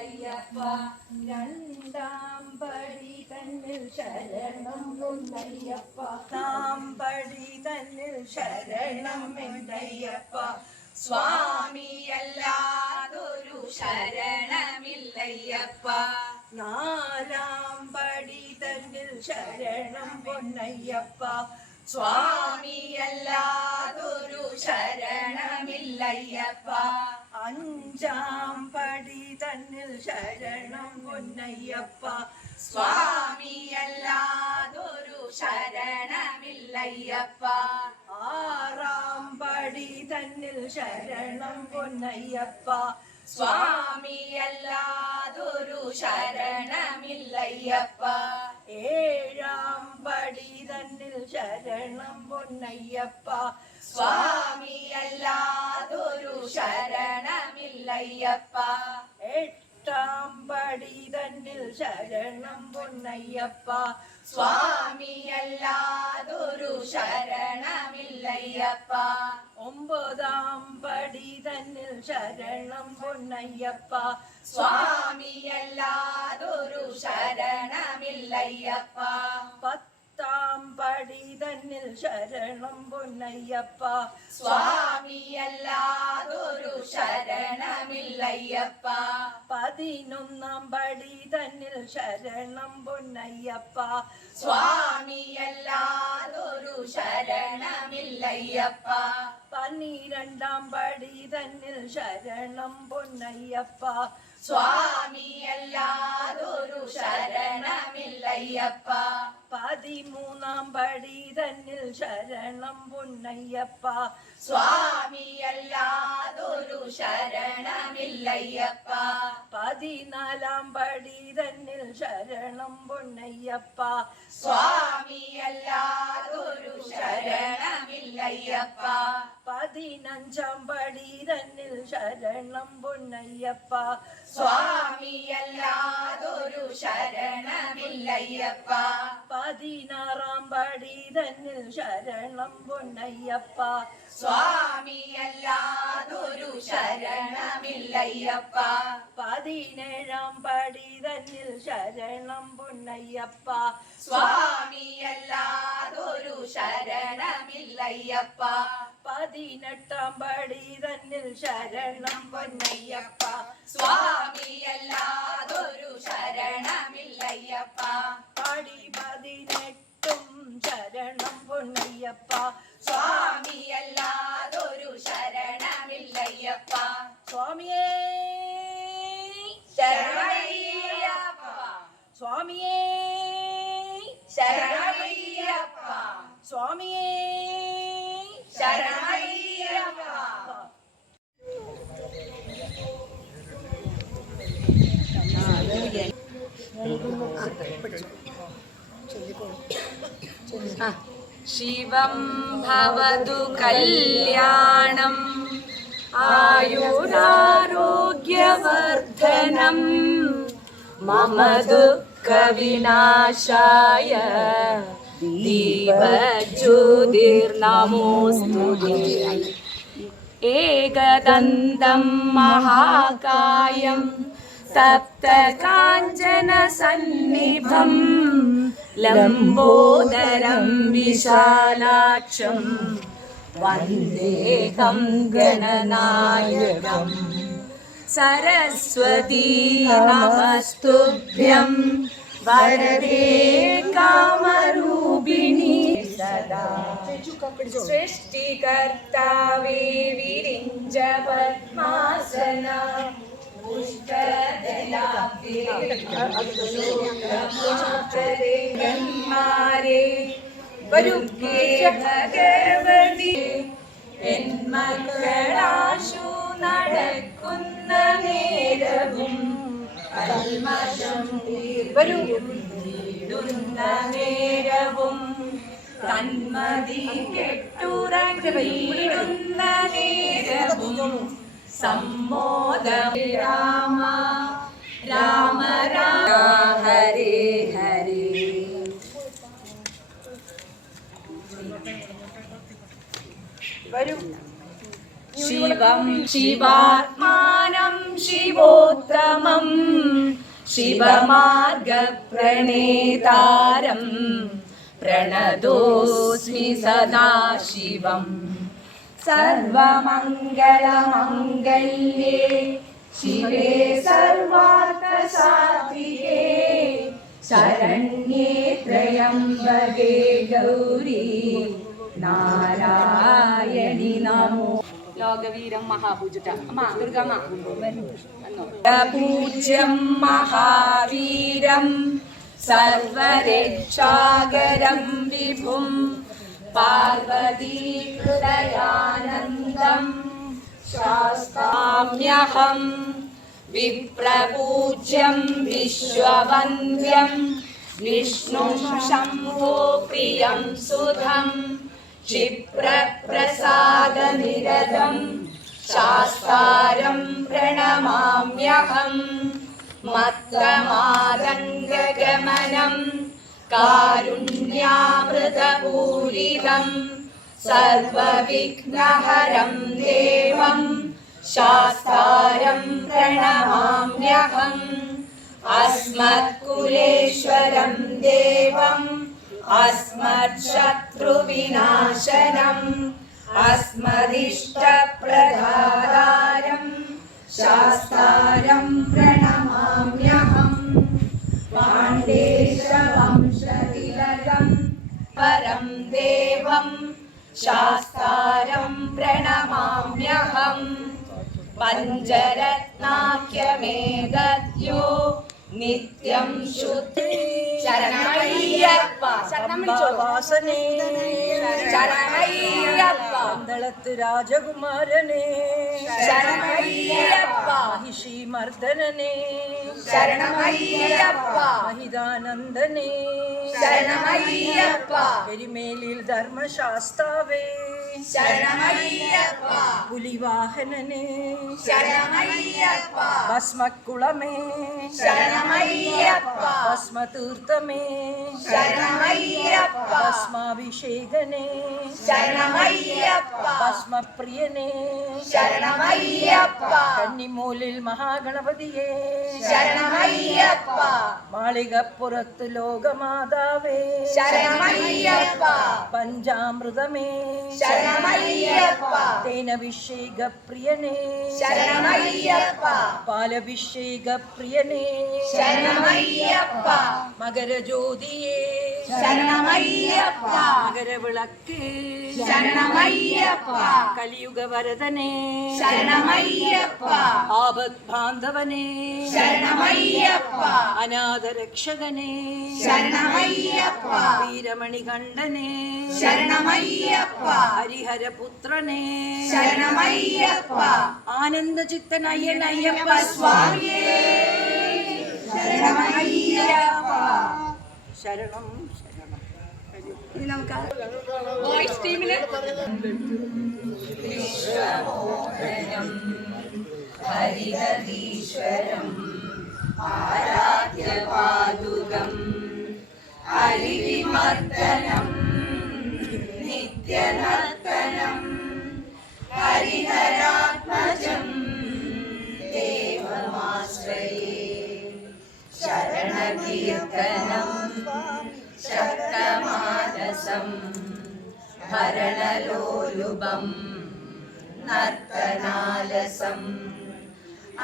പൊന്നയ്യപ്പ രണ്ടാം പടി തന്നിൽ ശരണം പൊന്നയ്യപ്പ താമ്പടി തന്നിൽ ശരണം എന്നയ്യപ്പ സ്വാമിയല്ലാതൊരു ശരണമില്ലയ്യപ്പ നാലാം പടി തന്നിൽ ശരണം പൊന്നയ്യപ്പ സ്വാമിയല്ലാതൊരു ശരണമില്ലയ്യപ്പ അഞ്ചാം പടി തന്നിൽ ശരണം പൊന്നയ്യപ്പ സ്വാമിയല്ലാതൊരു ശരണമില്ലയ്യപ്പ ആറാം പടി തന്നിൽ ശരണം പൊന്നയ്യപ്പ സ്വാമിയല്ലാതൊരു ശരണമില്ലയ്യപ്പ ഏഴാം പടി തന്നിൽ ശരണം പൊന്നയ്യപ്പ സ്വാമിയല്ലാതൊരു ശരണമില്ലയ്യപ്പ എട്ടാം പടി തന്നിൽ ശരണം പൊന്നയ്യപ്പ സ്വാമിയല്ലാതൊരു ശരണമില്ലയ്യപ്പ ഒമ്പതാം പടി തന്നിൽ ശരണം പൊന്നയ്യപ്പ സ്വാമിയല്ലാതൊരു ശരണമില്ലയ്യപ്പ പത്താം പടി തന്നിൽ ശരണം പൊന്നയ്യപ്പ സ്വാമിയല്ലാതൊരു ശരണമില്ലയ്യപ്പ പതിനൊന്നാം പടി തന്നിൽ ശരണം പൊന്നയ്യപ്പ സ്വാമിയല്ലാതൊരു ശരണമില്ലയ്യപ്പ പന്നിരണ്ടാം പടി തന്നിൽ ശരണം പൊന്നയ്യപ്പ സ്വാമിയല്ലാതൊരു ശരണമില്ലയ്യപ്പ പതിമൂന്നാം പടി തന്നിൽ ശരണം പൊന്നയ്യപ്പ സ്വാമിയല്ലാതൊരു ശരണമില്ലയ്യപ്പ പതിനാലാം പടി തന്നിൽ ശരണം പൊന്നയ്യപ്പ സ്വാമിയല്ലാതൊരു ശരണമില്ലയ്യപ്പ പതിനഞ്ചാം പടി തന്നിൽ ശരണം പൊന്നയ്യപ്പ സ്വാമിയല്ലാതൊരു ശരണമില്ലയ്യപ്പ പതിനാറാം പടി തന്നിൽ ശരണം പൊന്നയ്യപ്പ സ്വാമിയല്ലാതൊരു ശരണമില്ലയ്യപ്പ പതിനേഴാം പടി തന്നിൽ ശരണം പൊന്നയ്യപ്പ സ്വാമിയല്ലാതൊരു ശരണമില്ലയ്യപ്പ പതിനെട്ടാം പടി തന്നിൽ ശരണം പൊന്നയ്യപ്പ സ്വാമിയല്ലാതൊരു ശരണമില്ലയ്യപ്പ പടി പതിനെട്ടും ശരണം പൊന്നയ്യപ്പ സ്വാമിയല്ലാതൊരു ശരണമില്ലയ്യപ്പ സ്വാമിയേ ശരണമയ്യപ്പ സ്വാമിയേ ശരണമയ്യപ്പ സ്വാമിയേ ശരണമയ്യപ്പ ശിവം ഭവതു കല്യാണം ആയുരാരോഗ്യവർദ്ധനം മമ ദുഃഖവിനാശായ ദീപജ്യോതിർനമോസ്തുതേ ഏകദന്തം മഹാകായം തപ്തകാഞ്ചനസന്നിഭം ലംബോദരം വിശാലാക്ഷം വന്ദേഹം ഗണനായകം സരസ്വതീ നമസ്തുഭ്യം വരദേ കാമരൂപിണി സദാ സൃഷ്ടികർത്താവേ വിരിഞ്ച പദ്മാസന ബ്രഹ്മാരേ വരുക്കേ ഭഗവതി എൻ മക്കളാശു നടക്കുന്ന നേരവും കൽമഷം തീർവരുന്ന നേരവും തന്മതി കെട്ടുറങ്ങിടുന്ന നേരവും സമ്മോദം രാമ രാമ രാമ ഹരേ ഹരേ വരും ശിവം ശിവാത്മാനം ശിവോത്ര शिवोत्तमं शिवमार्गप्रणेतारं प्रणतोऽस्मि सदा शिवम् सर्वमङ्गलमङ्गल्ये शिवे सर्वार्थसाधिके शरण्ये त्र्यम्बके गौरी नारायणि नमो ലോകവീരം മഹാപൂജിത അമ്മ ദുർഗമ്മ പൂജ്യം മഹാവീരം സർവരക്ഷാകരം വിഭും പാർവതീഹൃദയാനന്ദം ശാസ്താമ്യഹം വിപ്രപൂജ്യം വിശ്വവന്ദ്യം വിഷ്ണും ശംഭോ പ്രിയം സുധം ക്ഷിപ്രപ്രസാദനിരതം ശാസ്താരം പ്രണമാമ്യഹം മത്തമാതംഗഗമനം കാരുണ്യാമൃതപൂരിതം സർവവിഘ്നഹരം ദേവം ശാസ്താരം പ്രണമാമ്യഹം അസ്മത്കുലേശ്വരം ദേവം अस्मच्छत्रुविनाशनम् अस्मदिष्टप्रदातारं शास्तारं प्रणमाम्यहम् पाण्डेशवंशतिलकं परं देवं शास्तारं प्रणमाम्यहम् पञ्चरत्नाख्यमेतद्यो നിത്യം ശുദ്ധി ശരണമയ്യപ്പ ശരണമേ ശരണമയ്യപ്പ പന്തളത്ത് രാജകുമാരനെ ശരണമയ്യപ്പ മഹിഷി മർദ്ദനനെ ശരണമയ്യപ്പ മഹിതാനന്ദനെ ശരണമയ്യപ്പ എരിമേലിൽ ധർമ്മശാസ്താവേ ശരണമയ്യപ്പ പുലിവാഹനനെ ശരണമയ്യപ്പ ഭസ്മക്കുളമേ ശരണമയ്യപ്പ ഭസ്മതീർത്ഥമേ ശരണമയ്യപ്പ ഭസ്മാഭിഷേകനെ ശരണമയ്യപ്പ ഭസ്മപ്രിയനെ ശരണമയ്യപ്പ കന്നിമൂലിൽ മഹാഗണപതിയെ ശരണമയ്യപ്പ മാളികപ്പുറത്ത് ലോകമാതാവേ ശരണമയ്യപ്പ പഞ്ചാമൃതമേ ശരണമയ്യപ്പ തേനഭിഷേകപ്രിയനെ ശരണമയ്യപ്പ പാലഭിഷേകപ്രിയനെ ശരണമയ്യപ്പ മകരജ്യോതിയേ ശരണമയ്യപ്പ മകരവിളക്ക് ശരണമയ്യപ്പ കലിയുഗവരദനെ ശരണമയ്യപ്പ ആപദ്ബാന്ധവനെ ശരണമയ്യപ്പ അനാഥരക്ഷകനെ ശരണമയ്യപ്പ വീരമണികണ്ഠനെ ശരണമയ്യപ്പ ഹരിഹരപുത്രനെ ശരണമയ്യപ്പ ആനന്ദചിത്തനയ്യനയ്യപ്പ സ്വാമിയേ ശരണമയ്യപ്പ ശരണം ശരണം. ഇനി നമുക്ക് വോയിസ് ടീമിന് വിശ്വമോഹനം ഹരിഹരീശ്വരം ആരാധ്യപാദുകം ഹരിവിമർദ്ദനം നിത്യനർത്തനം ഹരിഹരാത്മജം ദേവമാശ്രയേ ശരണകീർത്തനം ശക്തമാനസം ഭരണലോലുപം നർത്തനാലസം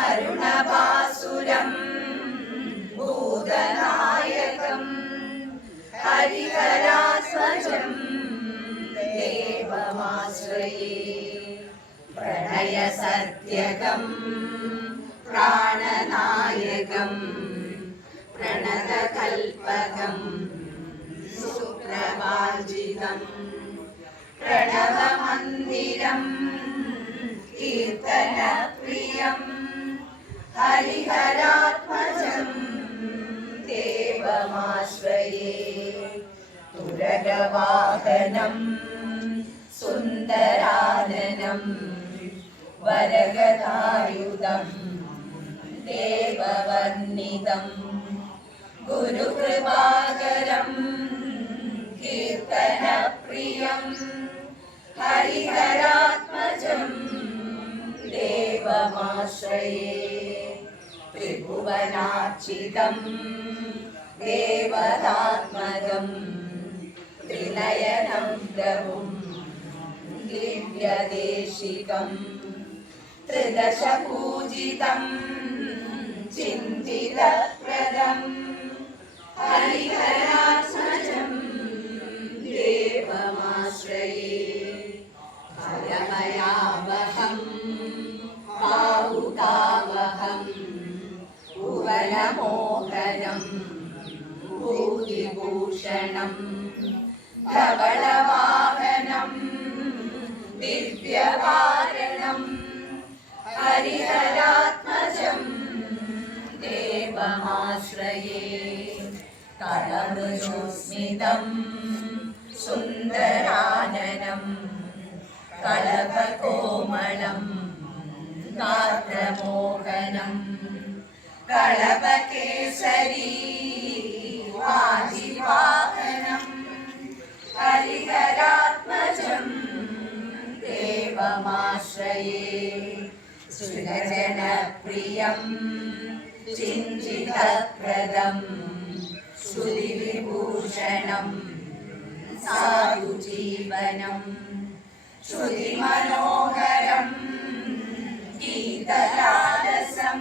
അരുണഭാസുരം ഭൂതനായകം ഹരിഹരാസ്വജം ദേവമാശ്രയേ പ്രണയസത്യകം പ്രാണനായകം പ്രണതകൽപകം സുപ്രവാജിതം പ്രണവമന്ദിരം കീർത്തനപ്രിയം ഹരിഹരാത്മജം ദേവമാശ്രയേ തുരഗവാഹനം സുന്ദരാനനം വരഗതായുധം ദേവവർണിതം ഗുരുകൃപാകരം കീർത്തനപ്രിയം ഹരിഹരാത്മജം ദേവമാശ്രയേ त्रिभुवनार्चितं देवतात्मजं त्रिनयनं प्रभुं दिव्यदेशिकं त्रिदशपूजितं चिन्तितप्रदं हरिहरात्मजं देवमाश्रये हरमयावहं पाहुकावहं भुवनमोहनं भूतिभूषणं धवलवाहनं दिव्यवारणं हरिहरात्मजं देवमाश्रये करमृदुस्मितं सुन्दराननं कलपकोमलं गात्रमोहनं कलपकेसरी वाजिवाहनं हरिहरात्मजं देवमाश्रये सुरजनप्रियं चिञ्चितप्रदं श्रुतिविभूषणं साधुजीवनं श्रुतिमनोहरं गीतलालसं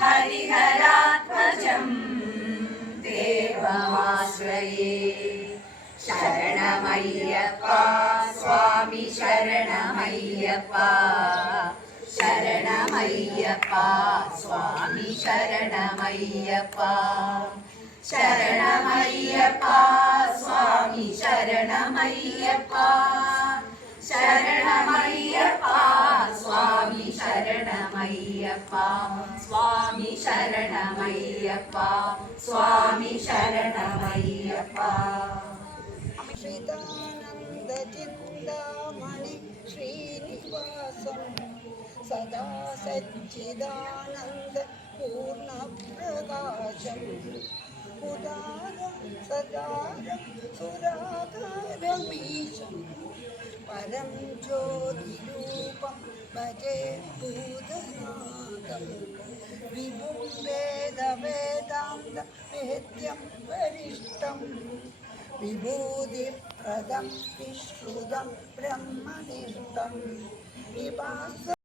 हरिहरात्मजं देवमाश्रये शरणमय्यप्पा स्वामी शरणमय्यप्पा शरणमय्यप्पा स्वामी शरणमय्यप्पा शरणमय्यप्पा स्वामी शरणमय्यप्पा शरणमय्यप्पा स्वामी शरणमय्यप्पा स्वामी शरणमय्यप्पा स्वामी शरणमय्यप्पा चिदानन्दचिन्तामणि श्रीनिवासं सदा सच्चिदानन्द पूर्णप्रकाशम् उदारं सदारं सुराधारमीशं परं ज्योतिरूपं भजे भूतनाथं विभुं वेदवेदान्तवेद्यं वरिष्ठं विभूतिप्रदं विश्रुतं ब्रह्मनिष्ठं विभास